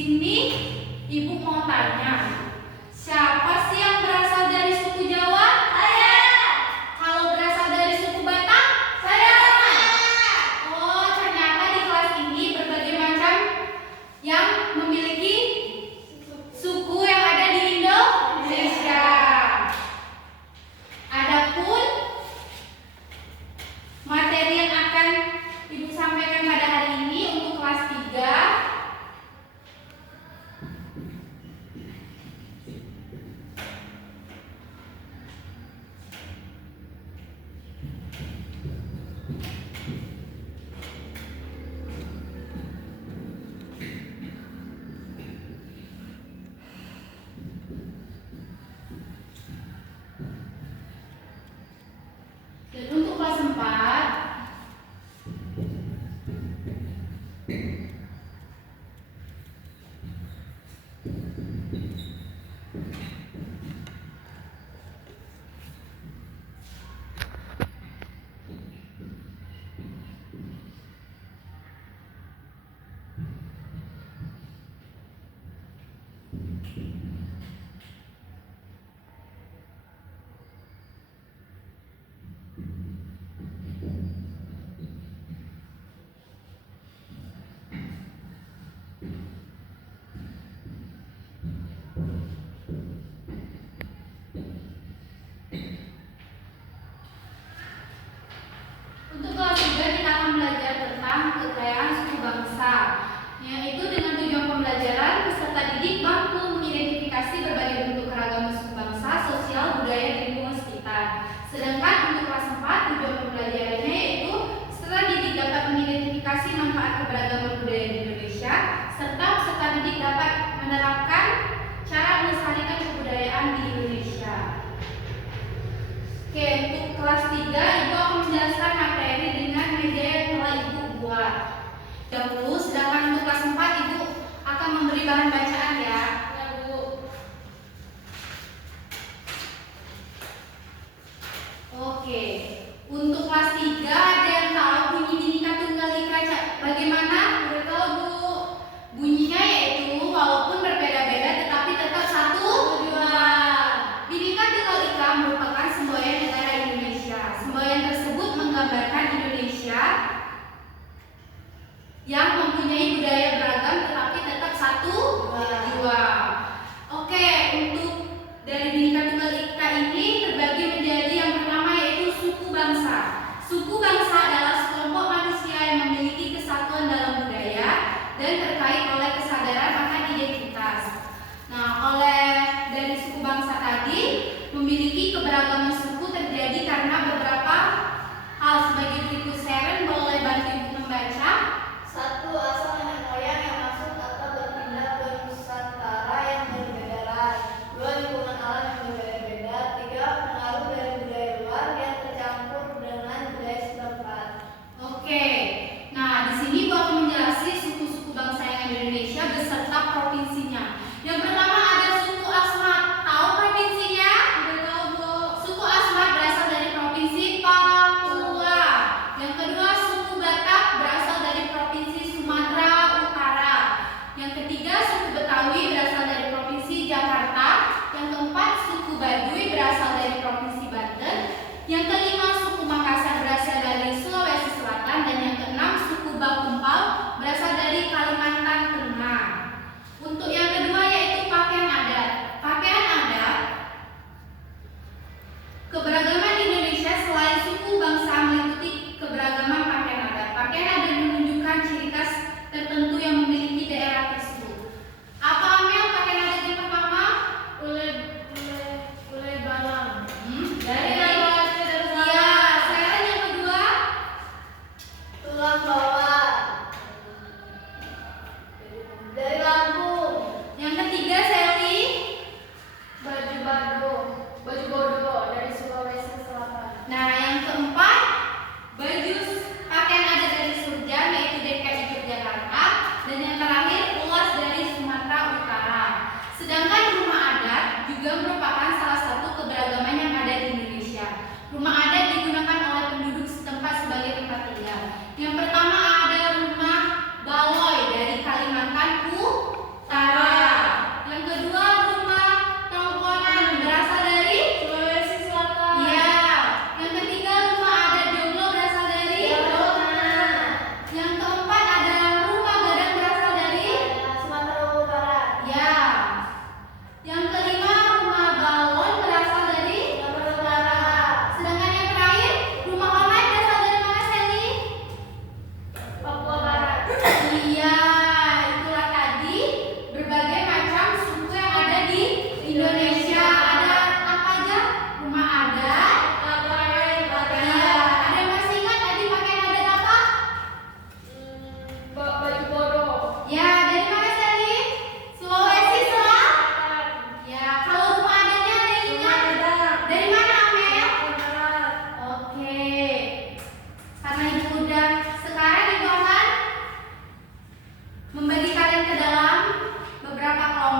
sini Ibu mau tanya, siapa sih yang berasal dari suku Jawa? Saya. Kalau berasal dari suku Batak? Saya. Oh, ternyata di kelas ini berbagai macam yang memiliki suku yang ada di Indonesia. Adapun materi yang akan Ibu sampaikan pada hari ini untuk kelas 3 dan untuk kelas 4 Untuk kelas 3 kita akan belajar tentang kekayaan suku bangsa, yaitu dengan tujuan pembelajaran peserta didik mampu mengidentifikasi berbagai bentuk keragaman suku bangsa, sosial, budaya, dan lingkungan sekitar. Sedangkan untuk kelas 4 tujuan pembelajarannya yaitu peserta didik dapat mengidentifikasi manfaat keberagaman budaya di Indonesia, serta peserta didik dapat menerapkan cara melestarikan kebudayaan di Indonesia. Oke, untuk kelas 3 Ibu akan menjelaskan materi dengan media yang telah Ibu buat dahulu, sedangkan untuk kelas 4 Ibu akan memberi bahan bacaan ya. Ya, Bu. Oke, untuk kelas 3 ada yang tahu bunyi Bhinneka Tunggal Ika bagaimana? Udah tahu, Bu? Bunyinya yaitu walaupun berbeda-beda tetapi tetap satu tujuan. Bhinneka Tunggal Ika merupakan semboyan negara Indonesia. Semboyan tersebut menggambarkan Indonesia yang mempunyai budaya beragam tetapi tetap satu jiwa. Oke, untuk dari Bhinneka Tunggal Ika ini terbagi menjadi yang pertama yaitu suku bangsa. Suku bangsa adalah sekelompok manusia yang memiliki kesatuan dalam budaya dan terkait oleh kesadaran akan identitas. Nah, oleh dari suku bangsa tadi memiliki keberagaman suku terjadi karena beberapa hal sebagai berikut. Sharon boleh bantu Ibu membaca? 1. Asal nenek moyang yang masuk atau berpindah ke Nusantara yang berbeda. 2. Lingkungan alam yang berbeda-beda. 3. Pengaruh dari budaya luar yang tercampur dengan budaya setempat. Oke. Nah, di sini Ibu akan menjelaskan suku-suku bangsa yang ada di Indonesia beserta provinsinya. Yang pertama ada suku Asmat. Tahu provinsinya? Udah tahu, Bu. Suku Asmat berasal dari provinsi Papua. Yang kedua suku Batak berasal dari provinsi Sumatera Utara. Yang ketiga suku Betawi berasal dari provinsi Jakarta. Yang keempat suku Baduy berasal dari provinsi Banten. Yang kelima suku Makassar berasal dari Sulawesi Selatan. Dan yang keenam suku Bakumpal berasal dari Kalimantan Tengah. Untuk yang kedua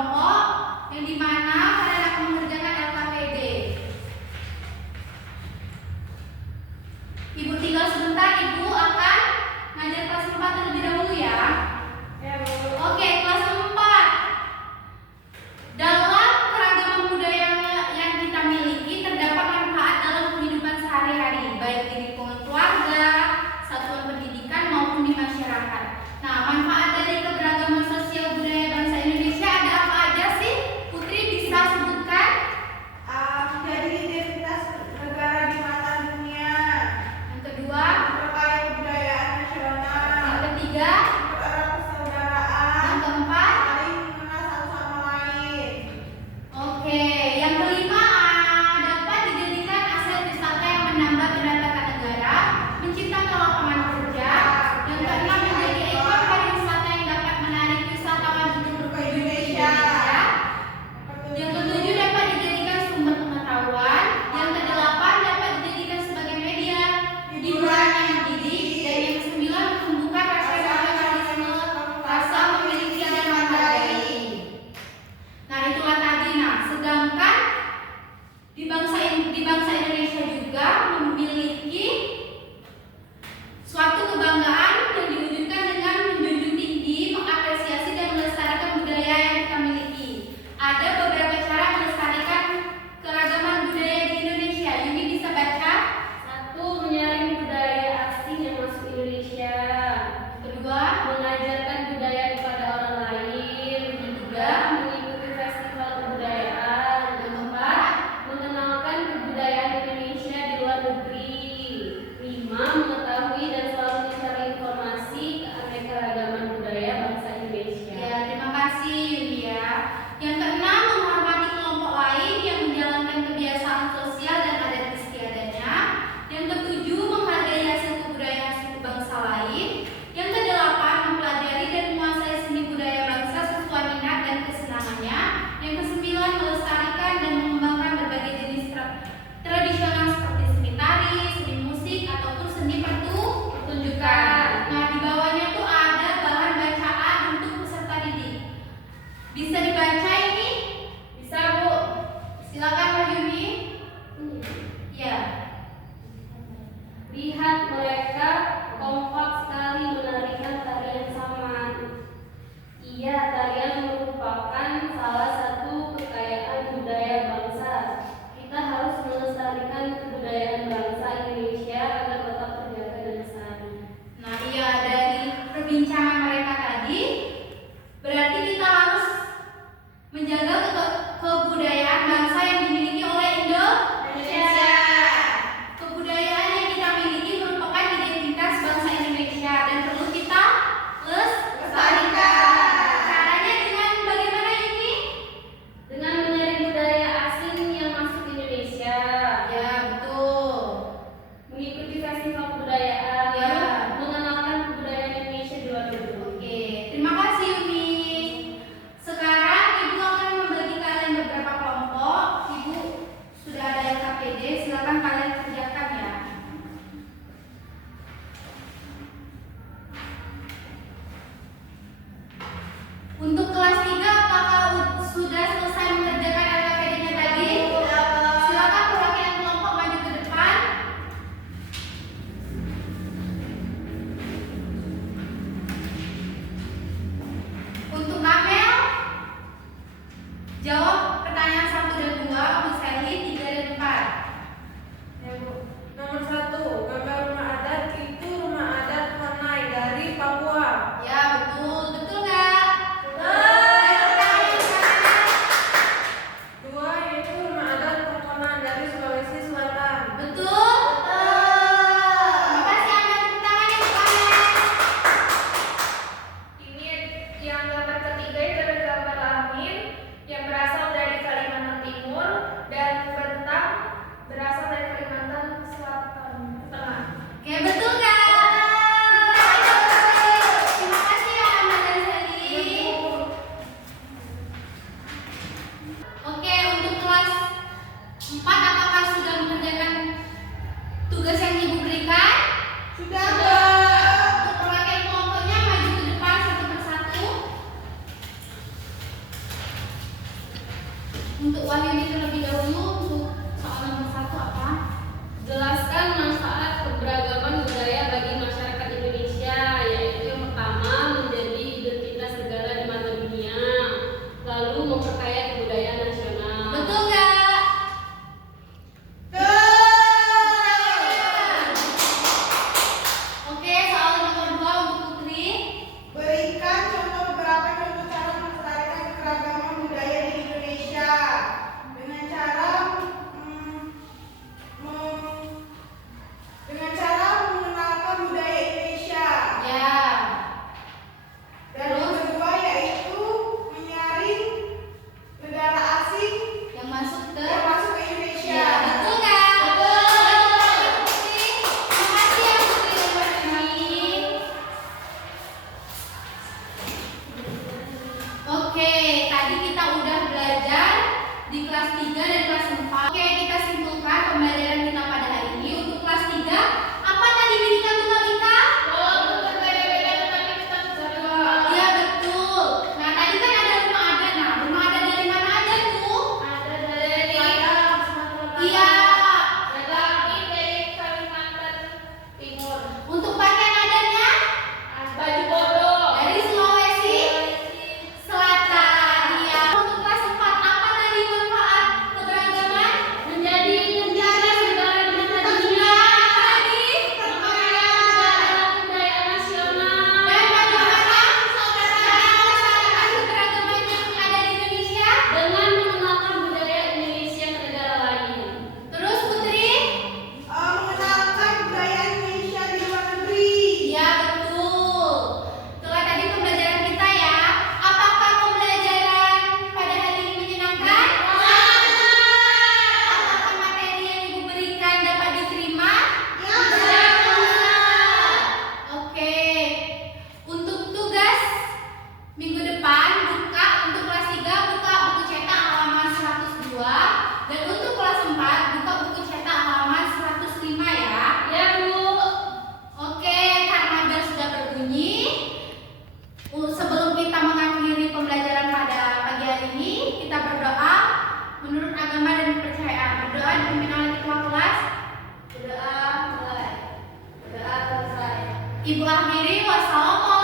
kelompok yang dimana kalian akan mengerjakan LKPD. Ibu tinggal sebentar, Ibu akan ngajar kelas 4 terlebih dahulu ya. Ya, Bu. Oke, kelas 4. Dalam keragaman budaya yang kita miliki terdapat manfaat dalam kehidupan sehari-hari, baik di lingkungan keluarga, satuan pendidikan maupun di masyarakat. Nah, manfaat dari keberagaman sosial budaya bangsa Indonesia ada apa aja sih? Putri bisa sebutkan? Menjadi identitas negara di mata dunia, Yang kedua, memperkaya kebudayaan nasional, yang ketiga, mempererat persaudaraan, yang keempat. saling mengenal satu sama lain. Oke, yang kelima dapat dijadikan aset wisata yang menambah pendapatan negara, menciptakan lapangan kerja. Yang keenam menjadi ekor pariwisata yang dapat menarik wisatawan untuk berkunjung ke Indonesia. Yang ketujuh dapat dijadikan sumber pengetahuan. Yang kedelapan dapat dijadikan sebagai media hiburan yang mendidik. Dan yang kesembilan menumbuhkan rasa nasionalisme, rasa memiliki dan menghargai. Nah, itulah tadi. Nah, sedangkan di bangsa Indonesia juga memiliki suatu kebanggaan yang diwujudkan dengan menjunjung tinggi, mengapresiasi dan melestarikan budaya yang kita miliki. Ada beberapa cara melestarikan keragaman budaya di Indonesia. Yuni bisa baca? 1. Menyaring budaya asing yang masuk Indonesia. Kedua, Mengajarkan budaya kepada orang lain. Yang Tiga. ketiga, Mengikuti festival kebudayaan. yang keempat, Mengenalkan kebudayaan Indonesia di luar negeri. 5. Mengetahui dan selalu mencari informasi keanekaragaman budaya bangsa Indonesia. ya terima kasih Yuni ya. Yang keenam, menghormati kelompok lain yang menjalankan kebiasaan sosial dan adat istiadatnya. Yang ketujuh, menghargai hasil kebudayaan suku bangsa lain. Yang kedelapan, mempelajari dan menguasai seni budaya bangsa sesuai minat dan kesenangannya. Yang kesembilan, melestarikan dan mengembangkan berbagai jenis tradisional seperti seni tari, seni musik, ataupun seni pertunjukan. Nah, di bawahnya tuh ada bahan bacaan untuk peserta didik. Bisa dibaca ini? Bisa, Bu? Silakan Mbak Yuni. Ya. Lihat mereka kompak sekali menarikan tarian saman. Iya, tarian merupakan salah satu kekayaan budaya bangsa. Kita harus melestarikan kebudayaan bangsa Indonesia agar tetap terjaga dan lestari. Nah, iya, dari perbincangan mereka tadi berarti kita harus menjaga kebudayaan bangsa yang dimiliki oleh Indonesia. Kebudayaan yang kita miliki merupakan identitas bangsa Indonesia dan perlu kita lestarikan. Caranya dengan bagaimana ini? Dengan menyaring budaya asing yang masuk Indonesia, Ya, betul. mengikuti festival kebudayaan, Ya. mengenalkan kebudayaan Indonesia di luar negeri. Oke, terima kasih Yuni. Sekarang Ibu akan membagi kalian beberapa kelompok. Ibu sudah ada LKPD, silakan kalian kerjakan ya. Untuk kelas 3, apakah sudah selesai mengerjakan LKPD-nya tadi? Silakan perwakilan kelompok maju ke depan. Untuk Amel, jawab pertanyaan 1 dan 2, untuk Sally 3 dan 4. Ya, Bu. Nomor 1, gambar rumah adat itu rumah adat Honai dari Papua. Ya, betul. Betul nggak? Betul. Pertanyaan yang sana. 2, yaitu rumah adat Pokonan dari Sulawesi Selatan. Betul? Terima kasih Anda, tepuk tangan ya untuk Amel. Ini yang gambar ketiga itu ada gambar Lamin yang berasal dari Kalimantan Timur dan Bentang berasal dari Kalimantan Selatan Tengah. Oke, betul nggak? Terima kasih ya Amel dan Sally. Oke, untuk kelas 4, apakah sudah mengerjakan tugas yang Ibu berikan? Sudah. Untuk perwakilan kelompoknya maju ke depan satu persatu. Untuk Wahyuni terlebih dahulu untuk soal nomor 1 apa? Jelaskan manfaat keberagaman budaya bagi masyarakat Indonesia, yaitu yang pertama menjadi identitas negara di mata dunia, lalu memperkaya kebudayaan nasional. Betul nggak? Oke, soal nomor 2 untuk Putri. Berikan contoh beberapa contoh cara melestarikan keragaman budaya di Indonesia dengan cara mengenalkan budaya Indonesia. Ya. Dan yang kedua yaitu menyaring negara asing Yang masuk ke yang masuk ke Indonesia. Ya, betul nggak? Betul. Putri. Makasih ya Putri dan Wahyuni. Oke, tadi kita udah belajar di kelas 3 dan kelas 4. Oke, kita simpulkan pembelajaran kita pada hari ini. Untuk kelas 3, apa tadi Bhinneka Tunggal Ika? Iya, betul. Nah, tadi kan ada rumah adat. Nah, rumah adat dari mana aja tuh? Ada dari Iya. dari Kalimantan Timur. Untuk pakaian adatnya? Baju bodoh. Dari Sulawesi Selatan. Iya. Untuk kelas 4, apa tadi manfaat keberagaman? Menjadi identitas negara di mata dunia, Tadi kebudayaan nasional. dan bagaimana saudara melestarikan keberagaman yang ada di Indonesia? Dengan mengenalkan budaya Indonesia ke negara lain. Terus Putri? Mengenalkan budaya Indonesia di luar negeri. Iya, betul. Itulah tadi pembelajaran kita ya. Apakah pembelajaran pada hari ini menyenangkan? Apakah materi yang Ibu berikan dapat diterima? Oke. Untuk tugas minggu depan buka untuk kelas 3 buka buku cetak halaman 102 dan untuk kelas 4 buka buku cetak halaman 105 ya. Ya, Bu. Oke, karena bel sudah berbunyi. Sebelum kita mengakhiri pembelajaran pada pagi hari ini, kita berdoa menurut agama dan kepercayaan. Berdoa dipimpin oleh ketua kelas. Berdoa mulai. Berdoa selesai. Ibu akhiri, wassalamualaikum